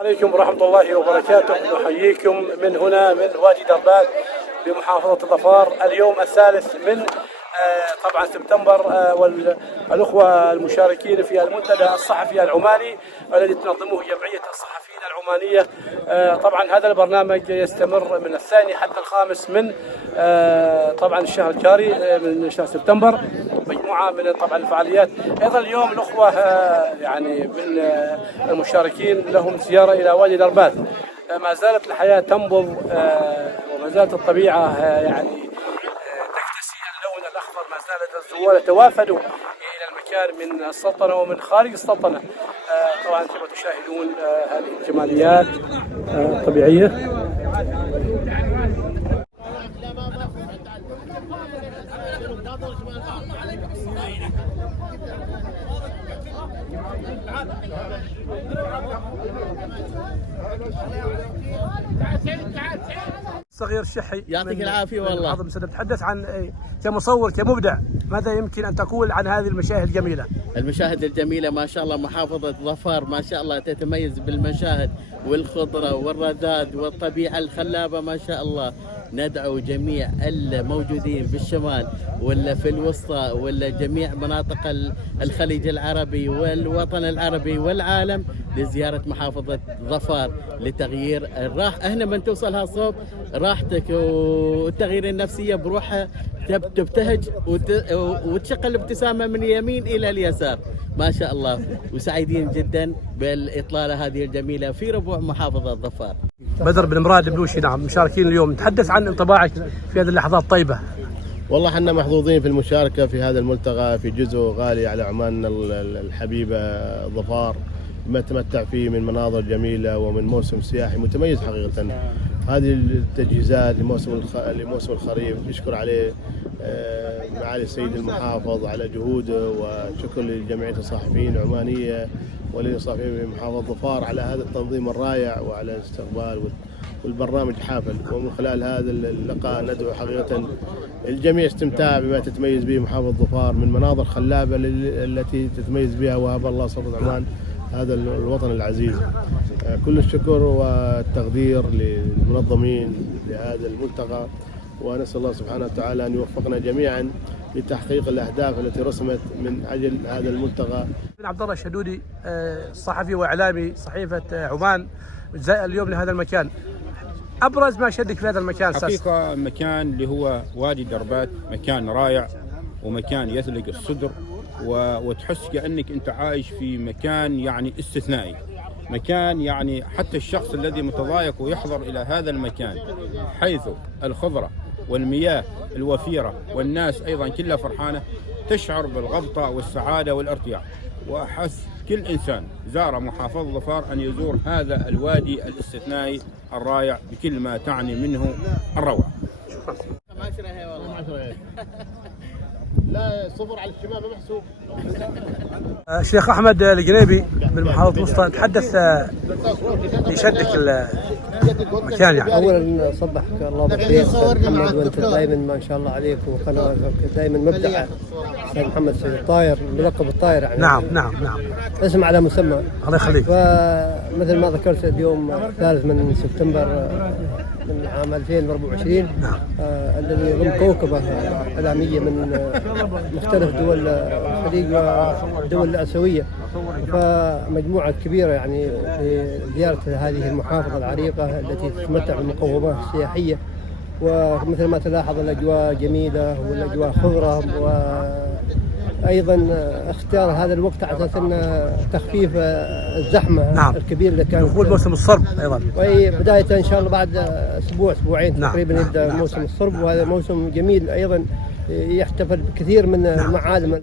عليكم ورحمة الله وبركاته. نحييكم من هنا من وادي دربات بمحافظة ظفار. اليوم الثالث من طبعا سبتمبر، والأخوة المشاركين في المنتدى الصحفي العماني الذي تنظمه جمعية الصحفيين العمانية. طبعا هذا البرنامج يستمر من الثاني حتى الخامس من طبعا الشهر الجاري من شهر سبتمبر. مجموعة من طبعا الفعاليات. أيضا اليوم الأخوة يعني من المشاركين لهم زيارة إلى وادي دربات. ما زالت الحياة تنبض وما زالت الطبيعة يعني تكتسي اللون الأخضر. ما زالت الزوار يتوافدوا إلى المكان من السلطنة ومن خارج السلطنة. طبعا كما تشاهدون هذه الجماليات الطبيعية. صغير شحي يعطيك العافية والله. عظم سنة. تحدث عن كمصور كمبدع، ماذا يمكن أن تقول عن هذه المشاهد الجميلة؟ المشاهد الجميلة ما شاء الله. محافظة ظفار ما شاء الله تتميز بالمشاهد والخضرة والرذاذ والطبيعة الخلابة ما شاء الله. ندعو جميع الموجودين بالشمال ولا في الوسطى ولا جميع مناطق الخليج العربي والوطن العربي والعالم لزيارة محافظة ظفار لتغيير الراحة. هنا من توصل هالصوب راحتك والتغيير النفسية بروحها تبتهج وتشقل الابتسامة من اليمين إلى اليسار ما شاء الله. وسعيدين جدا بالإطلالة هذه الجميلة في ربوع محافظة ظفار. بدر بن مراد بلوشي، نعم، مشاركين اليوم. تحدث عن انطباعك في هذه اللحظات الطيبة. والله احنا محظوظين في المشاركة في هذا الملتقى، في جزء غالي على عماننا الحبيبة ظفار، نتمتع فيه من مناظر جميلة ومن موسم سياحي متميز حقيقة. هذه التجهيزات لموسم الخريف نشكر عليه معالي السيد المحافظ على جهوده، وشكر لجمعية الصحفيين العمانية وللصحفيين في محافظة ظفار على هذا التنظيم الرائع وعلى الاستقبال والبرنامج حافل. ومن خلال هذا اللقاء ندعو حقيقة الجميع استمتاع بما تتميز به محافظة ظفار من مناظر خلابة التي تتميز بها وهب الله سلطنة عمان هذا الوطن العزيز. كل الشكر والتقدير للمنظمين لهذا الملتقى، ونسأل الله سبحانه وتعالى أن يوفقنا جميعا لتحقيق الأهداف التي رسمت من أجل هذا الملتقى. عبد الله الشدودي، صحفي وإعلامي صحيفة عمان، اليوم لهذا المكان. أبرز ما شدك في هذا المكان؟ حقيقة المكان اللي هو وادي دربات مكان رائع ومكان يثلق الصدر، وتحس كأنك أنت عايش في مكان يعني استثنائي، مكان يعني حتى الشخص الذي متضايق ويحضر إلى هذا المكان حيث الخضرة والمياه الوفيرة والناس أيضا كلها فرحانة، تشعر بالغبطة والسعادة والارتياح. وأحث كل إنسان زار محافظة ظفار أن يزور هذا الوادي الاستثنائي الرائع بكل ما تعني منه الروعة. لا صبر على الشباب محسوب. الشيخ أحمد القنيبي من محافظة الوسطى، تحدث يشدك المكان يعني. اولا صبحك الله بالخير محمد، وانت دائما ما شاء الله عليك وقناتك دائما مبدعه. استاذ محمد سيد الطاير، ملقب الطاير يعني. نعم. اسم على مسمى. الله يخليك. فمثل ما ذكرت اليوم الثالث من سبتمبر من عام 2024. نعم. الذي يضم كوكبه اعلاميه من مختلف دول الخليج والدول الآسيوية، فمجموعة كبيرة يعني في زيارة هذه المحافظة العريقة التي تتمتع بالمقومات السياحية. ومثل ما تلاحظ الأجواء جميلة والأجواء خضرة، وأيضا اختيار هذا الوقت على أساس تخفيف الزحمة. نعم. الكبير اللي كان دخول موسم الصرب أيضا، وهي بداية إن شاء الله بعد أسبوعين نعم. تقريبا يبدأ موسم الصرب، وهذا موسم جميل أيضا يحتفل بكثير من المعالم